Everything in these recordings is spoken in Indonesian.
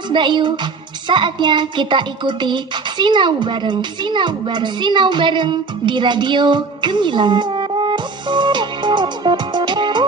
Mas Bayu, saatnya kita ikuti Sinau Bareng di Radio Gemilang.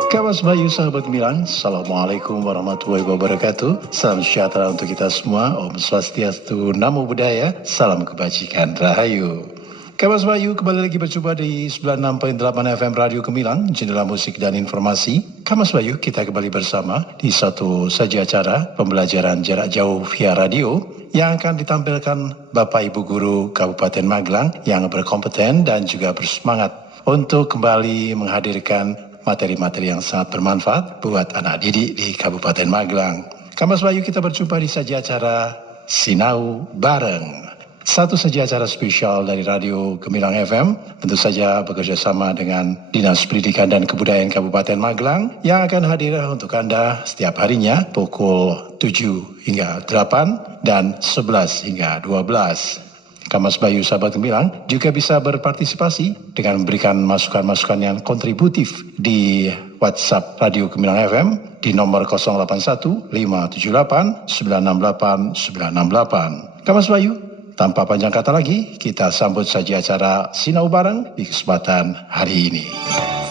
Kawas Bayu, sahabat Gemilang, Assalamualaikum warahmatullahi wabarakatuh. Salam sejahtera untuk kita semua. Om Swastiastu, Namo Buddhaya, salam kebajikan, Rahayu. Kawas Bayu kembali lagi berjumpa di 96.8 FM Radio Gemilang, jendela musik dan informasi. Kawas Bayu, kita kembali bersama di satu saja acara pembelajaran jarak jauh via radio yang akan ditampilkan Bapak Ibu Guru Kabupaten Magelang yang berkompeten dan juga bersemangat untuk kembali menghadirkan materi-materi yang sangat bermanfaat buat anak didik di Kabupaten Magelang. Kawas Bayu, kita berjumpa di saja acara Sinau Bareng. Satu saja acara spesial dari Radio Gemilang FM, tentu saja bekerja sama dengan Dinas Pendidikan dan Kebudayaan Kabupaten Magelang yang akan hadir untuk Anda setiap harinya pukul 7 hingga 8 dan 11 hingga 12. Kamas Bayu sahabat Gemilang juga bisa berpartisipasi dengan memberikan masukan-masukan yang kontributif di WhatsApp Radio Gemilang FM di nomor 081 578 968 968. Kamas Bayu, tanpa panjang kata lagi, kita sambut saja acara Sinau Bareng di kesempatan hari ini.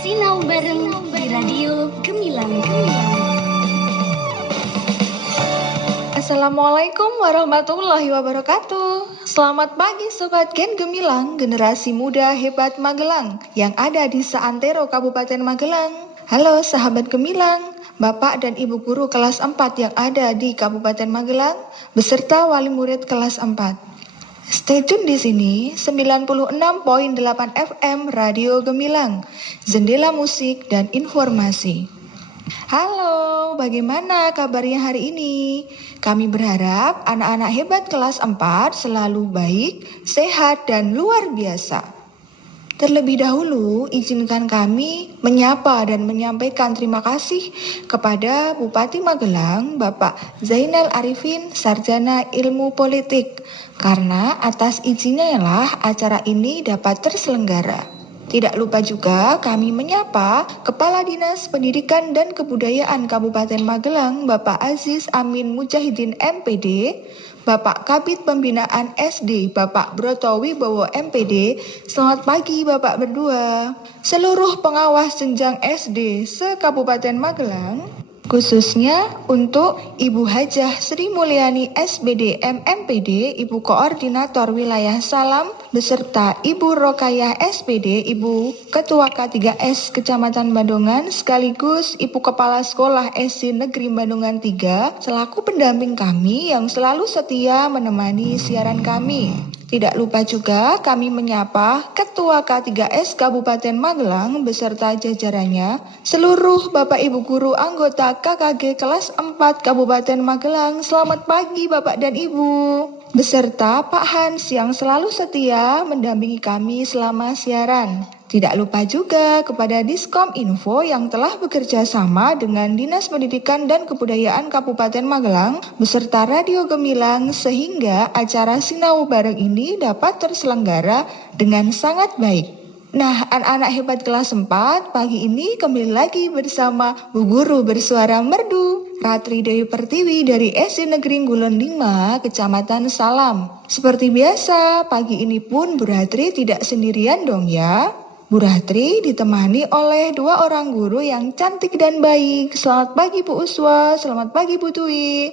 Sinau Bareng di Radio Gemilang. Assalamualaikum warahmatullahi wabarakatuh. Selamat pagi Sobat Gen Gemilang, generasi muda hebat Magelang yang ada di seantero Kabupaten Magelang. Halo sahabat Gemilang, Bapak dan Ibu Guru kelas 4 yang ada di Kabupaten Magelang, beserta wali murid kelas 4. Stay tune di sini 96.8 FM Radio Gemilang, jendela musik dan informasi. Halo, bagaimana kabarnya hari ini? Kami berharap anak-anak hebat kelas 4 selalu baik, sehat, dan luar biasa. Terlebih dahulu, izinkan kami menyapa dan menyampaikan terima kasih kepada Bupati Magelang, Bapak Zainal Arifin, Sarjana Ilmu Politik, karena atas izinnya lah acara ini dapat terselenggara. Tidak lupa juga kami menyapa Kepala Dinas Pendidikan dan Kebudayaan Kabupaten Magelang, Bapak Aziz Amin Mujahidin MPD, Bapak Kabid Pembinaan SD, Bapak Broto Wibowo MPD. Selamat pagi Bapak berdua. Seluruh pengawas jenjang SD se-Kabupaten Magelang, khususnya untuk Ibu Hajah Sri Mulyani SBD MMPD, Ibu Koordinator Wilayah Salam, beserta Ibu Rokayah SPD, Ibu Ketua K3S Kecamatan Bandungan, sekaligus Ibu Kepala Sekolah SD Negeri Bandungan 3, selaku pendamping kami yang selalu setia menemani siaran kami. Tidak lupa juga kami menyapa Ketua K3S Kabupaten Magelang beserta jajarannya, seluruh Bapak Ibu Guru anggota KKG kelas 4 Kabupaten Magelang. Selamat pagi Bapak dan Ibu. Beserta Pak Hans yang selalu setia mendampingi kami selama siaran. Tidak lupa juga kepada Diskom Info yang telah bekerja sama dengan Dinas Pendidikan dan Kebudayaan Kabupaten Magelang beserta Radio Gemilang sehingga acara Sinau Bareng ini dapat terselenggara dengan sangat baik. Nah, anak-anak hebat kelas 4, pagi ini kembali lagi bersama Bu Guru bersuara merdu, Ratri Dewi Pertiwi dari SD Negeri Ngulon 5, Kecamatan Salam. Seperti biasa, pagi ini pun Bu Ratri tidak sendirian dong ya. Bu Ratri ditemani oleh 2 orang guru yang cantik dan baik. Selamat pagi Bu Uswa, selamat pagi Bu Dwi.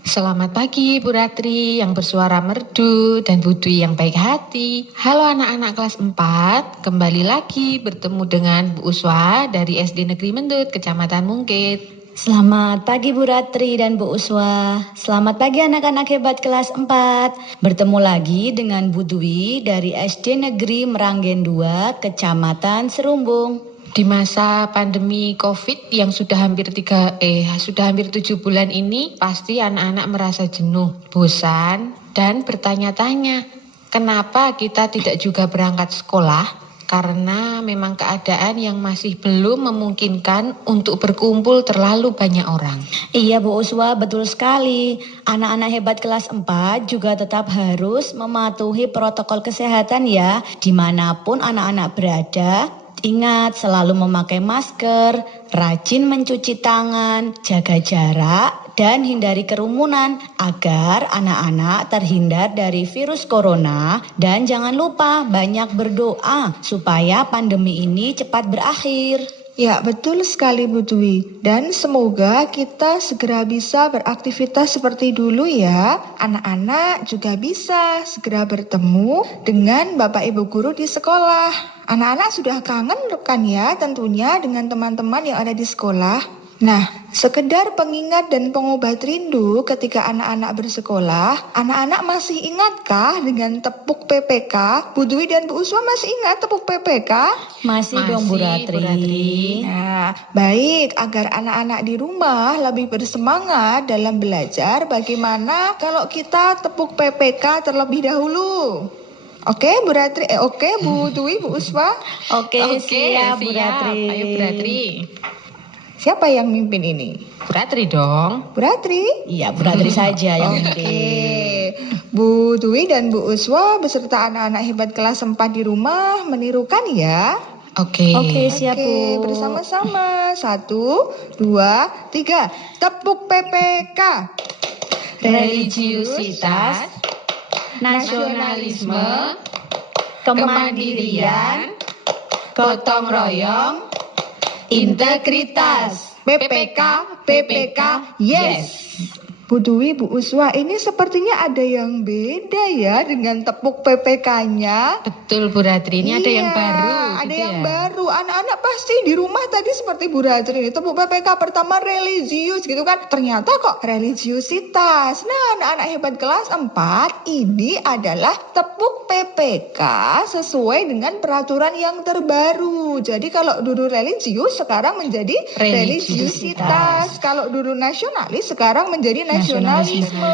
Selamat pagi Bu Ratri yang bersuara merdu dan Bu Dwi yang baik hati. Halo anak-anak kelas 4, kembali lagi bertemu dengan Bu Uswa dari SD Negeri Mendut, Kecamatan Mungkit. Selamat pagi Bu Ratri dan Bu Uswa. Selamat pagi anak-anak hebat kelas 4. Bertemu lagi dengan Bu Dwi dari SD Negeri Meranggen 2, Kecamatan Serumbung. Di masa pandemi COVID yang sudah hampir 7 bulan ini, pasti anak-anak merasa jenuh, bosan, dan bertanya-tanya, kenapa kita tidak juga berangkat sekolah? Karena memang keadaan yang masih belum memungkinkan untuk berkumpul terlalu banyak orang. Iya Bu Uswa, betul sekali. Anak-anak hebat kelas 4 juga tetap harus mematuhi protokol kesehatan ya, dimanapun anak-anak berada. Ingat selalu memakai masker, rajin mencuci tangan, jaga jarak, dan hindari kerumunan agar anak-anak terhindar dari virus corona. Dan jangan lupa banyak berdoa supaya pandemi ini cepat berakhir. Ya, betul sekali Bu Dwi. Dan semoga kita segera bisa beraktivitas seperti dulu ya. Anak-anak juga bisa segera bertemu dengan Bapak Ibu guru di sekolah. Anak-anak sudah kangen kan ya tentunya dengan teman-teman yang ada di sekolah. Nah, sekedar pengingat dan pengobat rindu ketika anak-anak bersekolah, anak-anak masih ingatkah dengan tepuk PPK? Bu Dwi dan Bu Uswa masih ingat tepuk PPK? Masih dong Bu Ratri. Nah, baik, agar anak-anak di rumah lebih bersemangat dalam belajar, bagaimana kalau kita tepuk PPK terlebih dahulu? Oke, Bu Ratri, oke Bu Dwi, Bu Uswa? Oke, siap Bu Ratri. Ayo Bu Ratri. Siapa yang mimpin ini? Bu Ratri dong. Bu Ratri? Iya, Bu Ratri saja yang Oke, mimpin. Bu Dwi dan Bu Uswa beserta anak-anak hebat kelas 4 di rumah menirukan ya. Oke. Oke, siap Bu. Bersama-sama. 1, 2, 3. Tepuk PPK. Religiusitas, nasionalisme, kemandirian, gotong royong, integritas. PPK, PPK, yes. Bu Dwi, Bu Uswa, ini sepertinya ada yang beda ya dengan tepuk PPK-nya. Betul Bu Ratri, ini ada yang baru. Ada gitu yang ya? baru. Anak-anak pasti di rumah tadi seperti Bu Ratri ini. Tepuk PPK pertama religius gitu kan. Ternyata kok religiusitas. Nah, anak-anak hebat kelas 4 ini adalah tepuk PPK sesuai dengan peraturan yang terbaru. Jadi kalau dulu religius sekarang menjadi religiusitas. Kalau dulu nasionalis sekarang menjadi nasionalisme.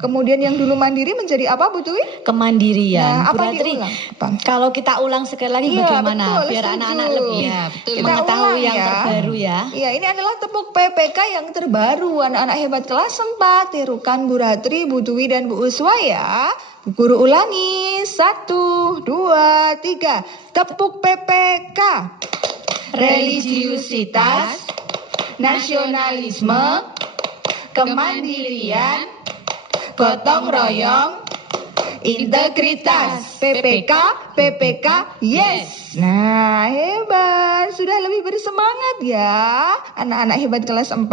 Kemudian yang dulu mandiri menjadi apa Bu Dwi? Kemandirian. Nah, Bu apa Ratri, diulang? Apa? kalau kita ulang sekali lagi Iya, bagaimana? betul, Biar setuju. anak-anak lebih Iya, betul. Kita mengetahui ulang yang ya. terbaru ya. Iya, ini adalah tepuk PPK yang terbaru. Anak-anak hebat kelas 4, tirukan Bu Ratri, Bu Dwi dan Bu Uswa ya. Bu Guru ulangi. 1, 2, 3. Tepuk PPK. Religiusitas, nasionalisme, kemandirian, gotong royong, integritas. PPK, PPK, yes. Nah, hebat. Sudah lebih bersemangat ya anak-anak hebat kelas 4.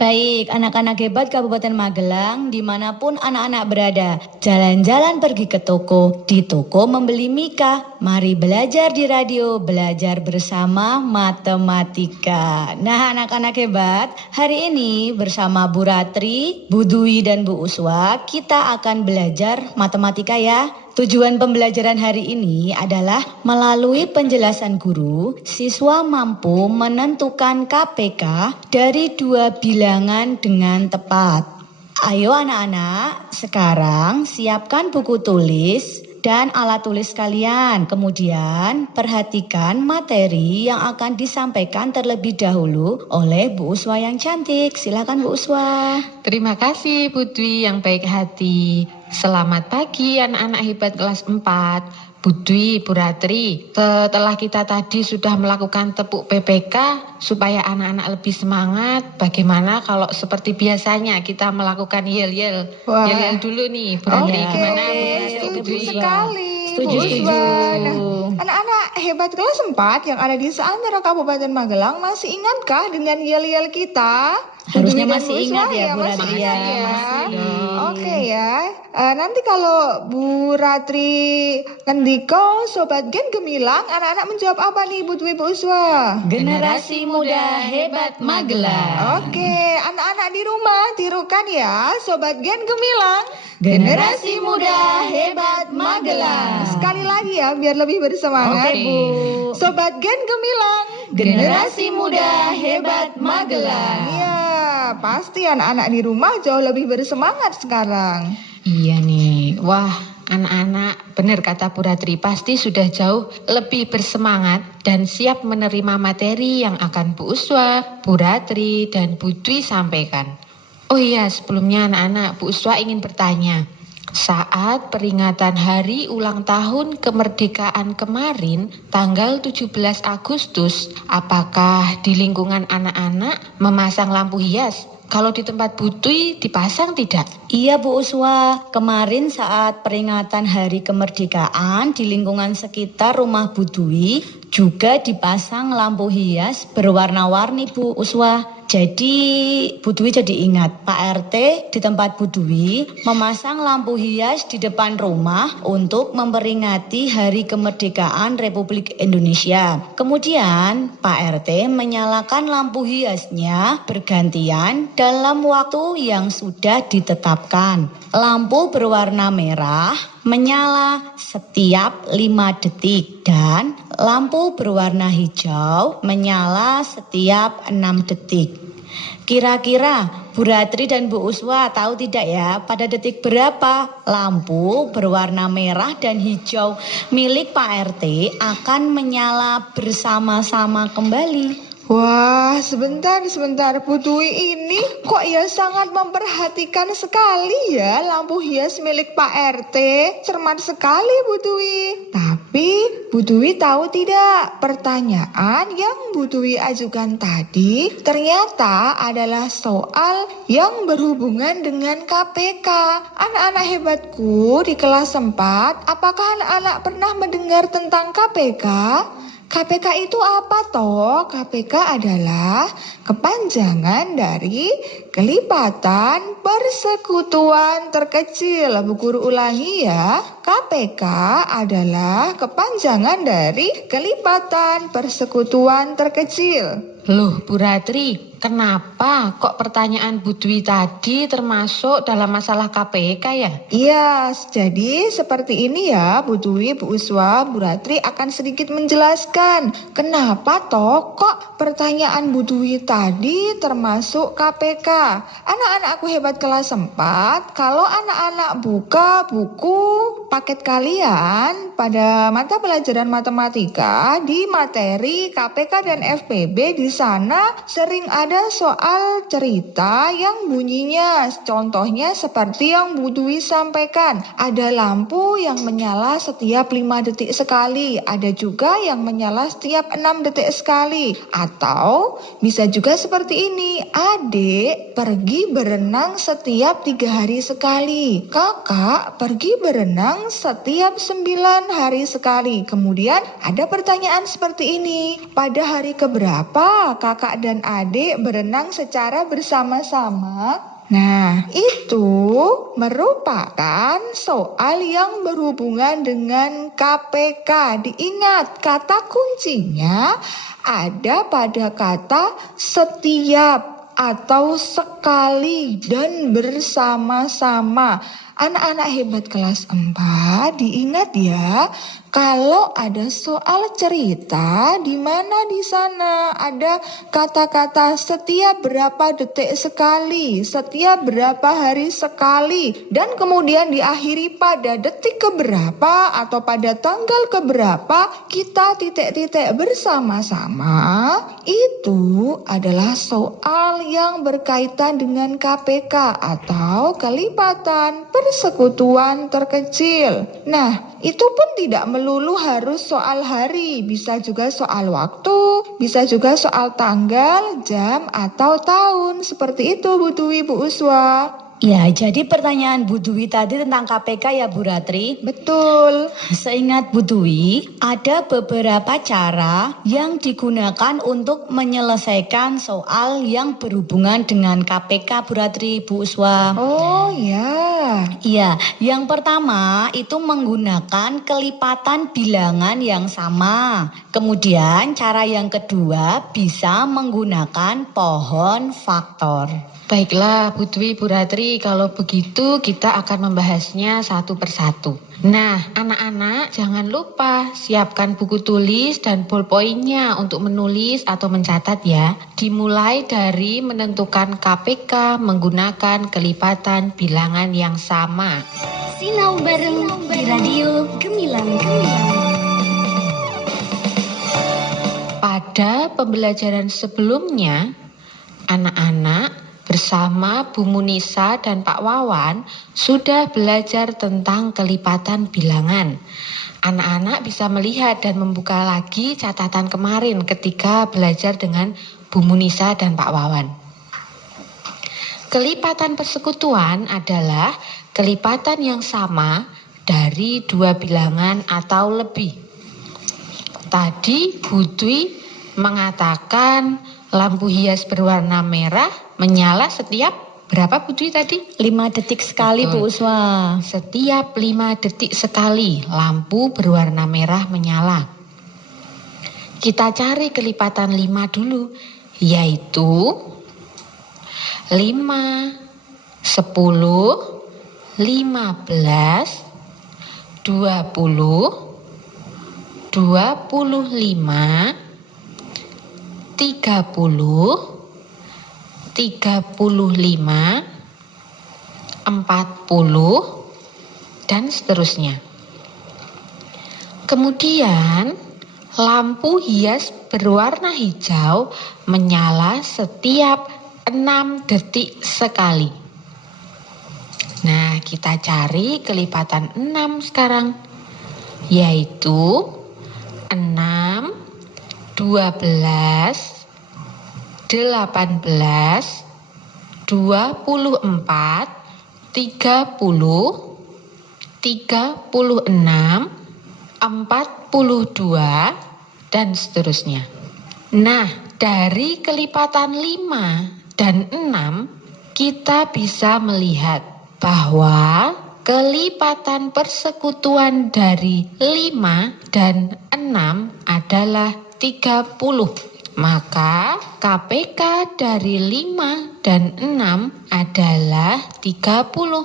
Baik, anak-anak hebat Kabupaten Magelang, dimanapun anak-anak berada, jalan-jalan pergi ke toko, di toko membeli Mika. Mari belajar di radio, belajar bersama matematika. Nah, anak-anak hebat, hari ini bersama Bu Ratri, Bu Dwi dan Bu Uswa, kita akan belajar matematika ya. Tujuan pembelajaran hari ini adalah melalui penjelasan guru, siswa mampu menentukan KPK dari dua bilangan dengan tepat. Ayo anak-anak, sekarang siapkan buku tulis dan alat tulis kalian. Kemudian perhatikan materi yang akan disampaikan terlebih dahulu oleh Bu Uswa yang cantik. Silakan Bu Uswa. Terima kasih Bu Dwi yang baik hati. Selamat pagi anak-anak hebat kelas 4. Bu Dwi, Bu Ratri, setelah kita tadi sudah melakukan tepuk PPK supaya anak-anak lebih semangat, bagaimana kalau seperti biasanya kita melakukan yel-yel? Wah. Yel-yel dulu nih, Bu Ratri. Oke, Gimana Bu Ratri, Bu setuju Dwi? sekali. Setuju, Bu setuju. Uswa. Nah, anak-anak hebat kelas 4 yang ada di seantero Kabupaten Magelang masih ingatkah dengan yel-yel kita? Harusnya Bu Dwi dan masih Bu Uswa? ingat ya, Bu masih Ratri, ingat ya. ya. Masih. Oke ya. Nanti kalau Bu Ratri ngendiko Sobat Gen gemilang, anak-anak menjawab apa nih Bu Dwi, Bu Uswa? Generasi muda hebat Magelang. Oke, anak-anak di rumah tirukan ya Sobat Gen gemilang. Generasi muda hebat Magelang. Sekali lagi ya biar lebih bersemangat. Oke, Bu. Sobat Gen gemilang. Generasi muda hebat Magelang. Iya, pasti anak-anak di rumah jauh lebih bersemangat sekarang. Iya nih, wah anak-anak benar kata Bu Ratri, pasti sudah jauh lebih bersemangat dan siap menerima materi yang akan Bu Uswa, Bu Ratri, dan Bu Dwi sampaikan. Oh iya, sebelumnya anak-anak, Bu Uswa ingin bertanya. Saat peringatan hari ulang tahun kemerdekaan kemarin, tanggal 17 Agustus, apakah di lingkungan anak-anak memasang lampu hias? Kalau di tempat Bu Dwi dipasang tidak? Iya Bu Uswa, kemarin saat peringatan Hari Kemerdekaan di lingkungan sekitar rumah Bu Dwi juga dipasang lampu hias berwarna-warni Bu Uswa. Jadi Bu Dwi jadi ingat Pak RT di tempat Bu Dwi memasang lampu hias di depan rumah untuk memperingati Hari Kemerdekaan Republik Indonesia. Kemudian Pak RT menyalakan lampu hiasnya bergantian dalam waktu yang sudah ditetapkan. Lampu berwarna merah menyala setiap 5 detik dan lampu berwarna hijau menyala setiap 6 detik. Kira-kira Bu Ratri dan Bu Uswa tahu tidak ya pada detik berapa lampu berwarna merah dan hijau milik Pak RT akan menyala bersama-sama kembali? Wah, sebentar Bu Dwi ini kok ya sangat memperhatikan sekali ya lampu hias milik Pak RT. Cermat sekali Bu Dwi. Tapi Bu Dwi tahu tidak, pertanyaan yang Bu Dwi ajukan tadi ternyata adalah soal yang berhubungan dengan KPK. Anak-anak hebatku di kelas 4, apakah anak-anak pernah mendengar tentang KPK? KPK itu apa toh? KPK adalah kepanjangan dari kelipatan persekutuan terkecil. Bu Guru ulangi ya. KPK adalah kepanjangan dari kelipatan persekutuan terkecil. Loh Bu Ratri, kenapa kok pertanyaan Bu Dwi tadi termasuk dalam masalah KPK ya? Iya, jadi seperti ini ya Bu Dwi, Bu Uswa, Bu Ratri akan sedikit menjelaskan kenapa toh kok pertanyaan Bu Dwi tadi termasuk KPK. Anak-anakku hebat kelas 4, kalau anak-anak buka buku paket kalian pada mata pelajaran matematika di materi KPK dan FPB, di sana sering ada soal cerita yang bunyinya contohnya seperti yang Bu Dwi sampaikan. Ada lampu yang menyala setiap 5 detik sekali, ada juga yang menyala setiap 6 detik sekali. Atau bisa juga seperti ini, adik pergi berenang setiap 3 hari sekali, kakak pergi berenang setiap 9 hari sekali. Kemudian ada pertanyaan seperti ini, pada hari keberapa kakak dan adik berenang secara bersama-sama? Nah, itu merupakan soal yang berhubungan dengan KPK. Diingat, kata kuncinya ada pada kata setiap atau sekali dan bersama-sama. Anak-anak hebat kelas 4, diingat ya, kalau ada soal cerita di mana di sana ada kata-kata setiap berapa detik sekali, setiap berapa hari sekali, dan kemudian diakhiri pada detik keberapa atau pada tanggal keberapa, kita titik-titik bersama-sama, itu adalah soal yang berkaitan dengan KPK atau kelipatan persekutuan terkecil. Nah, itu pun tidak melulu harus soal hari, bisa juga soal waktu, bisa juga soal tanggal, jam, atau tahun. Seperti itu Bu Dwi, Bu Uswa. Ya, jadi pertanyaan Bu Dwi tadi tentang KPK ya Bu Ratri? Betul. Seingat Bu Dwi, ada beberapa cara yang digunakan untuk menyelesaikan soal yang berhubungan dengan KPK Bu Ratri, Bu Uswa. Oh ya. Iya, yang pertama itu menggunakan kelipatan bilangan yang sama. Kemudian cara yang kedua bisa menggunakan pohon faktor. Baiklah Bu Dwi, Bu Ratri, kalau begitu kita akan membahasnya satu persatu. Nah, anak-anak jangan lupa siapkan buku tulis dan ballpointnya untuk menulis atau mencatat ya. Dimulai dari menentukan KPK menggunakan kelipatan bilangan yang sama. Sinau bareng di Radio Gemilang. Pada pembelajaran sebelumnya, anak-anak bersama Bu Munisa dan Pak Wawan sudah belajar tentang kelipatan bilangan. Anak-anak bisa melihat dan membuka lagi catatan kemarin ketika belajar dengan Bu Munisa dan Pak Wawan. Kelipatan persekutuan adalah kelipatan yang sama dari dua bilangan atau lebih. Tadi Bu Dwi mengatakan lampu hias berwarna merah menyala setiap berapa Bu Dwi tadi? 5 detik sekali Betul. Bu Uswa. Setiap 5 detik sekali lampu berwarna merah menyala. Kita cari kelipatan 5 dulu, yaitu 5, 10, 15, 20, 25, 30, 35, 40, dan seterusnya. Kemudian lampu hias berwarna hijau menyala setiap 6 detik sekali. Nah, kita cari kelipatan 6 sekarang, yaitu 6, 12, 18, 24, 30, 36, 42, dan seterusnya. Nah, dari kelipatan 5 dan 6, kita bisa melihat bahwa kelipatan persekutuan dari 5 dan 6 adalah 30. Maka KPK dari 5 dan 6 adalah 30.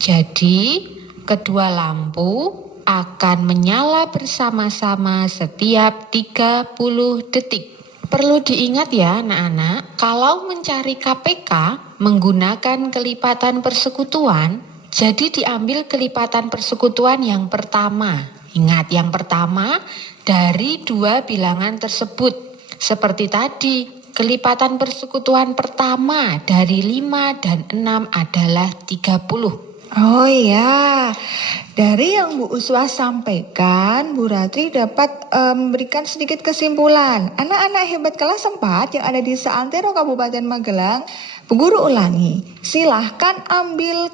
Jadi, kedua lampu akan menyala bersama-sama setiap 30 detik. Perlu diingat ya anak-anak, kalau mencari KPK menggunakan kelipatan persekutuan, jadi diambil kelipatan persekutuan yang pertama. Ingat, yang pertama dari dua bilangan tersebut. Seperti tadi, kelipatan persekutuan pertama dari 5 dan 6 adalah 30. Oh iya, dari yang Bu Uswa sampaikan, Bu Ratri dapat memberikan sedikit kesimpulan. Anak-anak hebat kelas 4 yang ada di seantero Kabupaten Magelang, Bu Guru ulangi. Silahkan ambil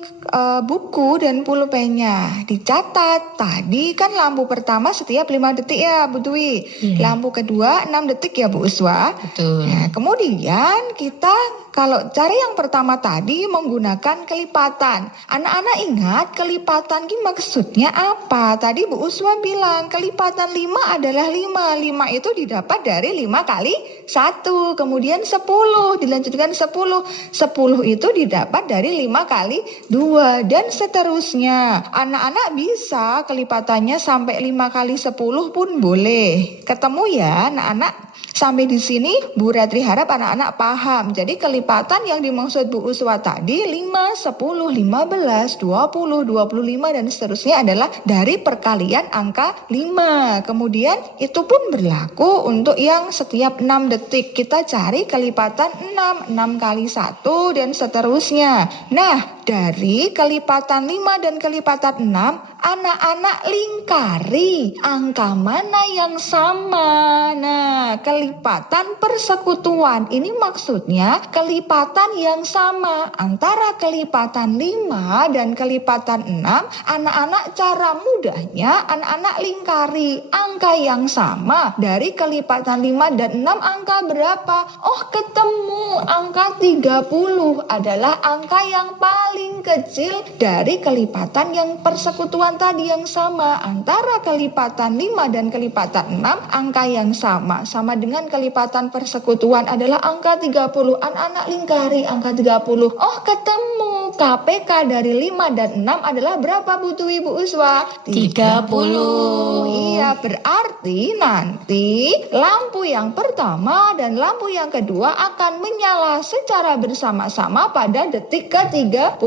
buku dan pulpennya. Dicatat, tadi kan lampu pertama setiap 5 detik ya Bu Dwi. Lampu kedua 6 detik ya Bu Uswa. Betul. Nah, kemudian kita kalau cari yang pertama tadi menggunakan kelipatan. Anak-anak ingat kelipatan ini maksudnya apa? Tadi Bu Uswa bilang kelipatan 5 adalah 5. 5 itu didapat dari 5 kali 1. Kemudian 10 dilanjutkan 10. 10 itu didapat dari 5 kali 2 dan seterusnya. Anak-anak bisa kelipatannya sampai 5 kali 10 pun boleh. Ketemu ya anak-anak? Sampai di sini Bu Ratri harap anak-anak paham. Jadi kelipatan yang dimaksud Bu Uswa tadi 5, 10, 15, 20, 25 dan seterusnya adalah dari perkalian angka 5. Kemudian itu pun berlaku untuk yang setiap 6 detik. Kita cari kelipatan 6, 6 kali 1 dan seterusnya. Nah, dari kelipatan 5 dan kelipatan 6, anak-anak lingkari angka mana yang sama. Nah, kelipatan persekutuan ini maksudnya kelipatan yang sama antara kelipatan 5 dan kelipatan 6. Anak-anak cara mudahnya anak-anak lingkari angka yang sama dari kelipatan 5 dan 6 angka berapa? Oh, ketemu angka 30 adalah angka yang paling kecil dari kelipatan yang persekutuan tadi yang sama antara kelipatan 5 dan kelipatan 6 angka yang sama dengan kelipatan persekutuan adalah angka 30. Anak-anak lingkari angka 30. Oh, ketemu KPK dari 5 dan 6 adalah berapa Bu Dwi, Bu Uswa? 30. Iya, berarti nanti lampu yang pertama dan lampu yang kedua akan menyala secara bersama-sama pada detik ke-30.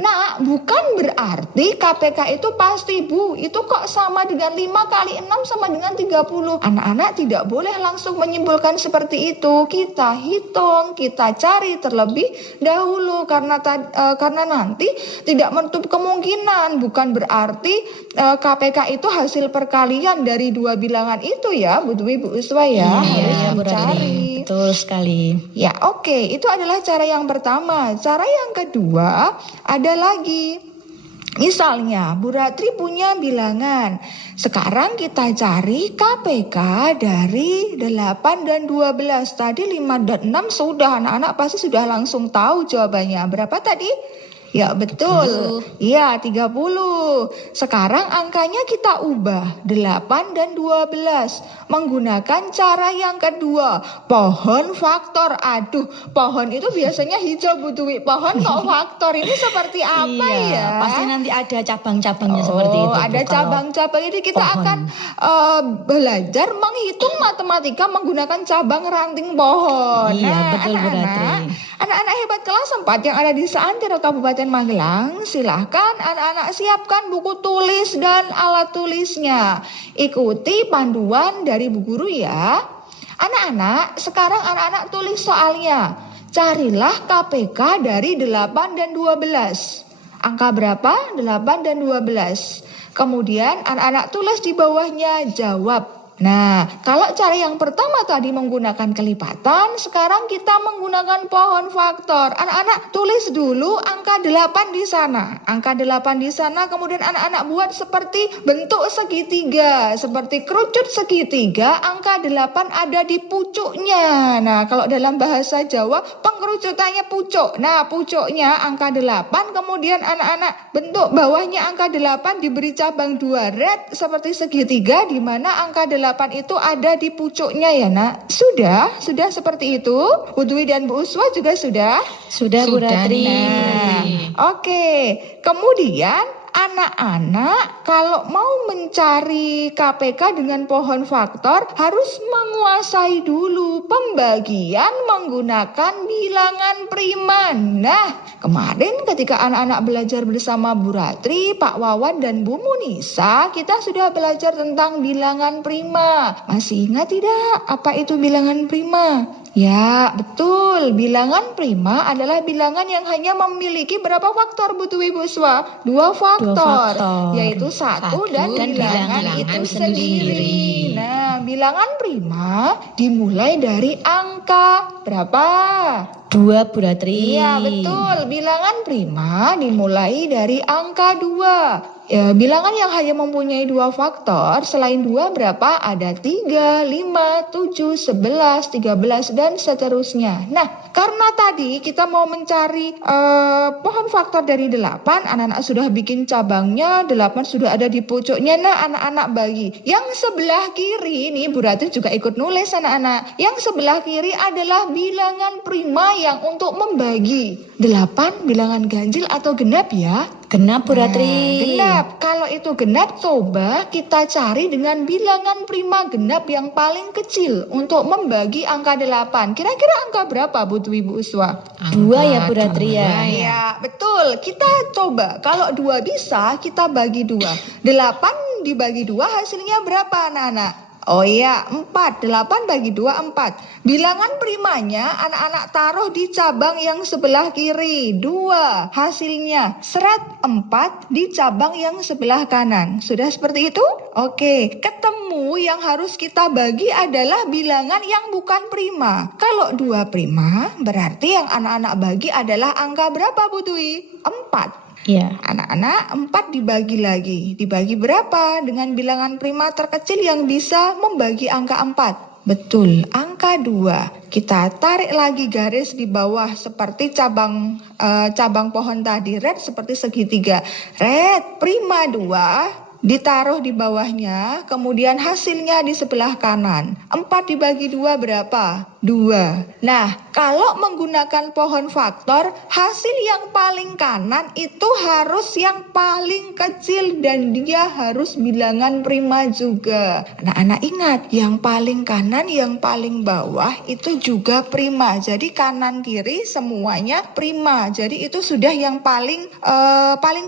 Nah, bukan berarti KPK itu pasti Bu, itu kok sama dengan 5 kali 6 sama dengan 30. Anak-anak tidak boleh langsung menyimpulkan seperti itu. Kita hitung, kita cari terlebih dahulu karena nanti tidak menutup kemungkinan. Bukan berarti KPK itu hasil perkalian dari dua bilangan itu ya Bu Dwi, Bu Uswa ya. Iya, Harus Bu Ratri. dicari. betul sekali. Ya, oke. Itu adalah cara yang pertama. Cara yang kedua ada lagi. Misalnya, Bu Ratri punya bilangan. Sekarang kita cari KPK dari 8 dan 12. Tadi 5 dan 6 sudah, anak-anak pasti sudah langsung tahu jawabannya. Berapa tadi? Ya betul, iya 30. Sekarang angkanya kita ubah 8 dan 12 menggunakan cara yang kedua, pohon faktor. Aduh, pohon itu biasanya hijau Bu Dwi. Pohon kok faktor, ini seperti apa ya? Pasti nanti ada cabang-cabangnya seperti itu. Ada Bu, cabang-cabang, ini kita pohon. akan belajar menghitung matematika menggunakan cabang ranting pohon. Iya, betul, Bu Ratri. Anak-anak hebat kelas 4 yang ada di seantero Kabupaten Magelang, silahkan anak-anak siapkan buku tulis dan alat tulisnya. Ikuti panduan dari Bu Guru ya. Anak-anak, sekarang anak-anak tulis soalnya. Carilah KPK dari 8 dan 12. Angka berapa? 8 dan 12. Kemudian anak-anak tulis di bawahnya jawab. Nah, kalau cara yang pertama tadi menggunakan kelipatan, sekarang kita menggunakan pohon faktor. Anak-anak tulis dulu angka 8 di sana. Angka 8 di sana, kemudian anak-anak buat seperti bentuk segitiga. Seperti kerucut segitiga, angka 8 ada di pucuknya. Nah, kalau dalam bahasa Jawa, pengkerucutannya pucuk. Nah, pucuknya angka 8, kemudian anak-anak bentuk bawahnya angka 8 diberi cabang 2 red seperti segitiga, di mana angka 8 itu ada di pucuknya ya nak. Sudah seperti itu. Bu Dwi dan Bu Uswa juga sudah. Sudah Bu Ratri. Oke. Kemudian anak-anak kalau mau mencari KPK dengan pohon faktor harus menguasai dulu pembagian menggunakan bilangan prima. Nah, kemarin ketika anak-anak belajar bersama Bu Ratri, Pak Wawan dan Bu Munisa, kita sudah belajar tentang bilangan prima. Masih ingat tidak apa itu bilangan prima? Ya, betul. Bilangan prima adalah bilangan yang hanya memiliki berapa faktor Bu Dwi Bu Uswa? 2 faktor. Yaitu 1 dan bilangan itu sendiri. Nah, bilangan prima dimulai dari angka berapa? 2 Bu Ratri. Iya, betul. Bilangan prima dimulai dari angka 2. Ya, bilangan yang hanya mempunyai 2 faktor, selain 2 berapa? Ada 3, 5, 7, 11, 13, dan seterusnya. Nah, karena tadi kita mau mencari pohon faktor dari 8, anak-anak sudah bikin cabangnya, 8 sudah ada di pucuknya. Nah, anak-anak bagi. Yang sebelah kiri, ini Bu Ratri juga ikut nulis anak-anak. Yang sebelah kiri adalah bilangan prima yang untuk membagi. 8 bilangan ganjil atau genap ya? Genap Bu Ratri. Genap. Kalau itu genap, coba kita cari dengan bilangan prima genap yang paling kecil untuk membagi angka 8. Kira-kira angka berapa Bu Dwi Bu Uswa? 2 ya Bu Ratri ya. Ya, betul. Kita coba. Kalau 2 bisa, kita bagi 2. 8 dibagi 2 hasilnya berapa anak-anak? Oh iya, 4. 8 bagi 2, 4. Bilangan primanya anak-anak taruh di cabang yang sebelah kiri. 2. Hasilnya seret 4 di cabang yang sebelah kanan. Sudah seperti itu? Oke. Ketemu yang harus kita bagi adalah bilangan yang bukan prima. Kalau 2 prima, berarti yang anak-anak bagi adalah angka berapa Bu Dwi? 4. Iya. Anak-anak 4 dibagi lagi. Dibagi berapa? Dengan bilangan prima terkecil yang bisa membagi angka 4. Betul, angka 2. Kita tarik lagi garis di bawah seperti cabang pohon tadi. Red seperti segitiga. Red, prima 2. Ditaruh di bawahnya, kemudian hasilnya di sebelah kanan. 4 dibagi 2 berapa? 2. Nah, kalau menggunakan pohon faktor, hasil yang paling kanan itu harus yang paling kecil dan dia harus bilangan prima juga. Anak-anak ingat, yang paling kanan, yang paling bawah itu juga prima. Jadi kanan kiri semuanya prima. Jadi itu sudah yang paling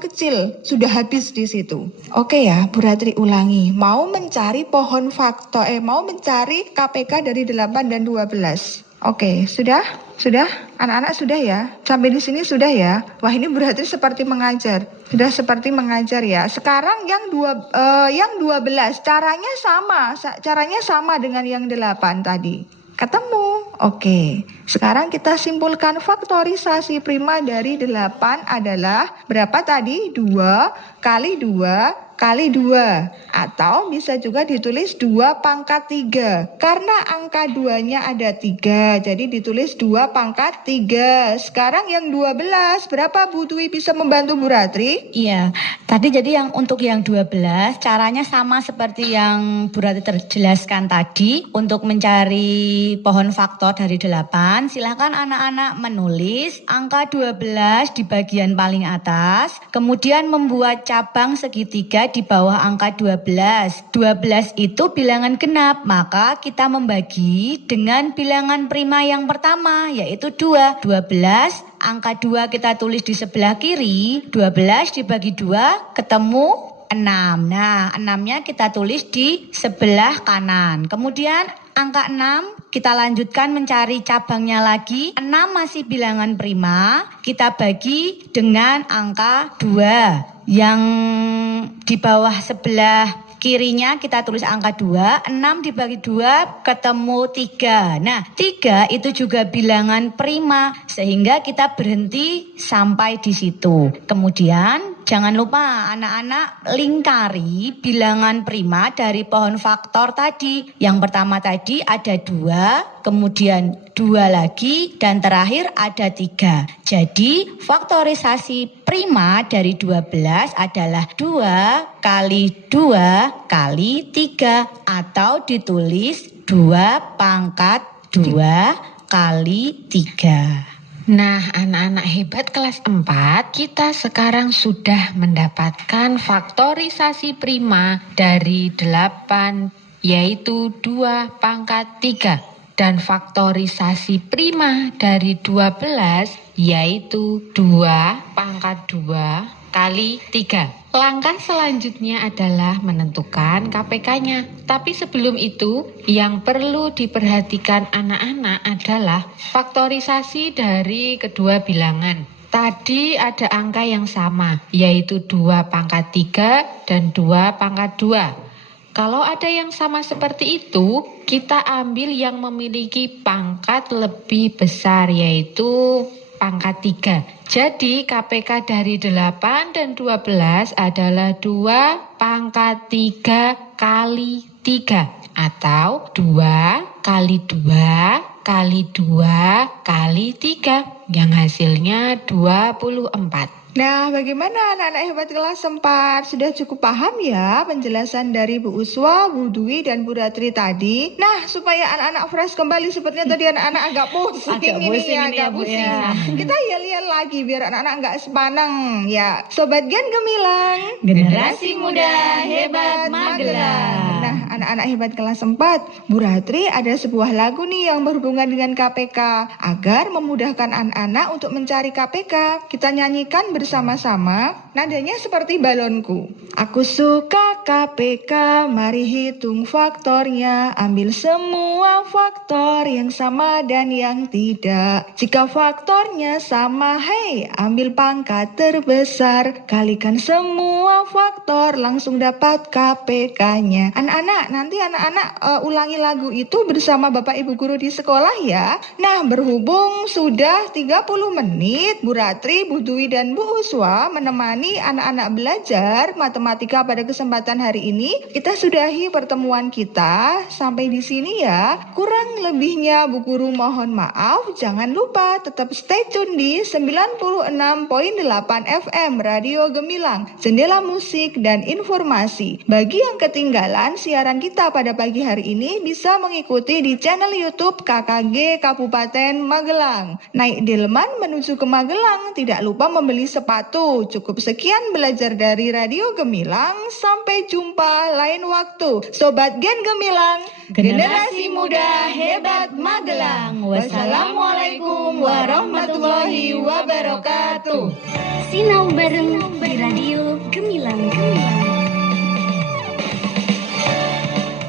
kecil, sudah habis di situ. Oke ya, Bu Ratri ulangi. Mau mencari pohon faktor, mau mencari KPK dari 8 dan 12. Oke, sudah? Sudah? Anak-anak sudah ya? Sampai di sini sudah ya? Wah, ini Bu Ratri seperti mengajar. Sudah seperti mengajar ya. Sekarang yang 12 caranya sama dengan yang 8 tadi. Ketemu. Oke, sekarang kita simpulkan faktorisasi prima dari 8 adalah berapa tadi? 2 kali 2 kali 2. Atau bisa juga ditulis 2 pangkat 3. Karena angka 2-nya ada 3, jadi ditulis 2 pangkat 3. Sekarang yang 12, berapa Bu Dwi bisa membantu Bu Ratri? Iya, tadi jadi untuk yang 12 caranya sama seperti yang Bu Ratri terjelaskan tadi. Untuk mencari pohon faktor dari 8, silakan anak-anak menulis angka 12 di bagian paling atas, kemudian membuat cabang segitiga di bawah angka 12. 12 itu bilangan genap, maka kita membagi dengan bilangan prima yang pertama, yaitu 2. 12, angka 2 kita tulis di sebelah kiri, 12 dibagi 2 ketemu 6. Nah, 6-nya kita tulis di sebelah kanan. Kemudian angka 6 kita lanjutkan mencari cabangnya lagi. 6 masih bilangan prima, kita bagi dengan angka 2. Yang di bawah sebelah kirinya kita tulis angka 2, 6 dibagi 2 ketemu 3. Nah, 3 itu juga bilangan prima sehingga kita berhenti sampai di situ. Kemudian jangan lupa anak-anak lingkari bilangan prima dari pohon faktor tadi. Yang pertama tadi ada 2, kemudian 2 lagi, dan terakhir ada 3. Jadi faktorisasi prima dari 12 adalah 2 kali 2 kali 3, atau ditulis 2 pangkat 2 kali 3. Nah, anak-anak hebat kelas 4, kita sekarang sudah mendapatkan faktorisasi prima dari 8, yaitu 2 pangkat 3. Dan faktorisasi prima dari 12, yaitu 2 pangkat 2 kali 3. Langkah selanjutnya adalah menentukan KPK-nya. Tapi sebelum itu, yang perlu diperhatikan anak-anak adalah faktorisasi dari kedua bilangan. Tadi ada angka yang sama, yaitu 2 pangkat 3 dan 2 pangkat 2. Kalau ada yang sama seperti itu, kita ambil yang memiliki pangkat lebih besar, yaitu pangkat 3. Jadi KPK dari 8 dan 12 adalah 2 pangkat 3 kali 3. Atau 2 kali 2 kali 2 kali 3. Yang hasilnya 24. Nah, bagaimana anak-anak hebat kelas 4? Sudah cukup paham ya penjelasan dari Bu Uswa, Bu Dwi, dan Bu Ratri tadi? Nah, supaya anak-anak fresh kembali, sepertinya tadi anak-anak agak pusing agak pusing. Ya. Kita lihat lagi biar anak-anak nggak sepaneng ya. Sobat Gen Gemilang, Generasi muda hebat Magelang. Nah, anak-anak hebat kelas 4, Bu Ratri ada sebuah lagu nih yang berhubungan dengan KPK agar memudahkan anak-anak untuk mencari KPK. Kita nyanyikan bersama-sama, nadanya seperti balonku. Aku suka KPK, mari hitung faktornya, ambil semua faktor yang sama dan yang tidak. Jika faktornya sama, hey, ambil pangkat terbesar, kalikan semua faktor, langsung dapat KPK-nya. Anak-anak, nanti anak-anak ulangi lagu itu bersama Bapak Ibu Guru di sekolah ya. Nah, berhubung sudah 30 menit, Bu Ratri, Bu Dwi, dan Bu Uswa menemani anak-anak belajar matematika pada kesempatan hari ini. Kita sudahi pertemuan kita sampai di sini ya. Kurang lebihnya Bu Guru mohon maaf. Jangan lupa tetap stay tune di 96.8 FM Radio Gemilang, jendela musik dan informasi. Bagi yang ketinggalan siaran kita pada pagi hari ini bisa mengikuti di channel YouTube KKG Kabupaten Magelang. Naik delman menuju ke Magelang, tidak lupa membeli sepatu. Cukup sekian belajar dari Radio Gemilang. Sampai jumpa lain waktu. Sobat Gen Gemilang, Generasi muda hebat Magelang. Wassalamualaikum warahmatullahi wabarakatuh. Sinau bareng di Radio Gemilang.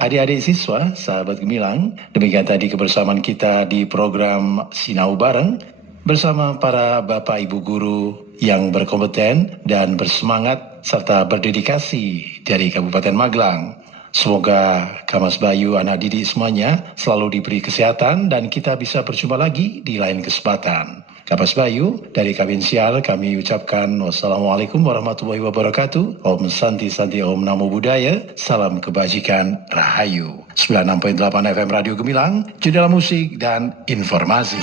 Adik-adik siswa, sahabat Gemilang, demikian tadi kebersamaan kita di program Sinau Bareng bersama para Bapak Ibu Guru yang berkompeten dan bersemangat serta berdedikasi dari Kabupaten Magelang. Semoga Kamas Bayu, anak didik semuanya selalu diberi kesehatan dan kita bisa berjumpa lagi di lain kesempatan. Kamas Bayu, dari Kabinsial kami ucapkan wassalamualaikum warahmatullahi wabarakatuh. Om Santi Santi Om Namo Buddhaya. Salam kebajikan, Rahayu. 96.8 FM Radio Gemilang, jendela musik dan informasi.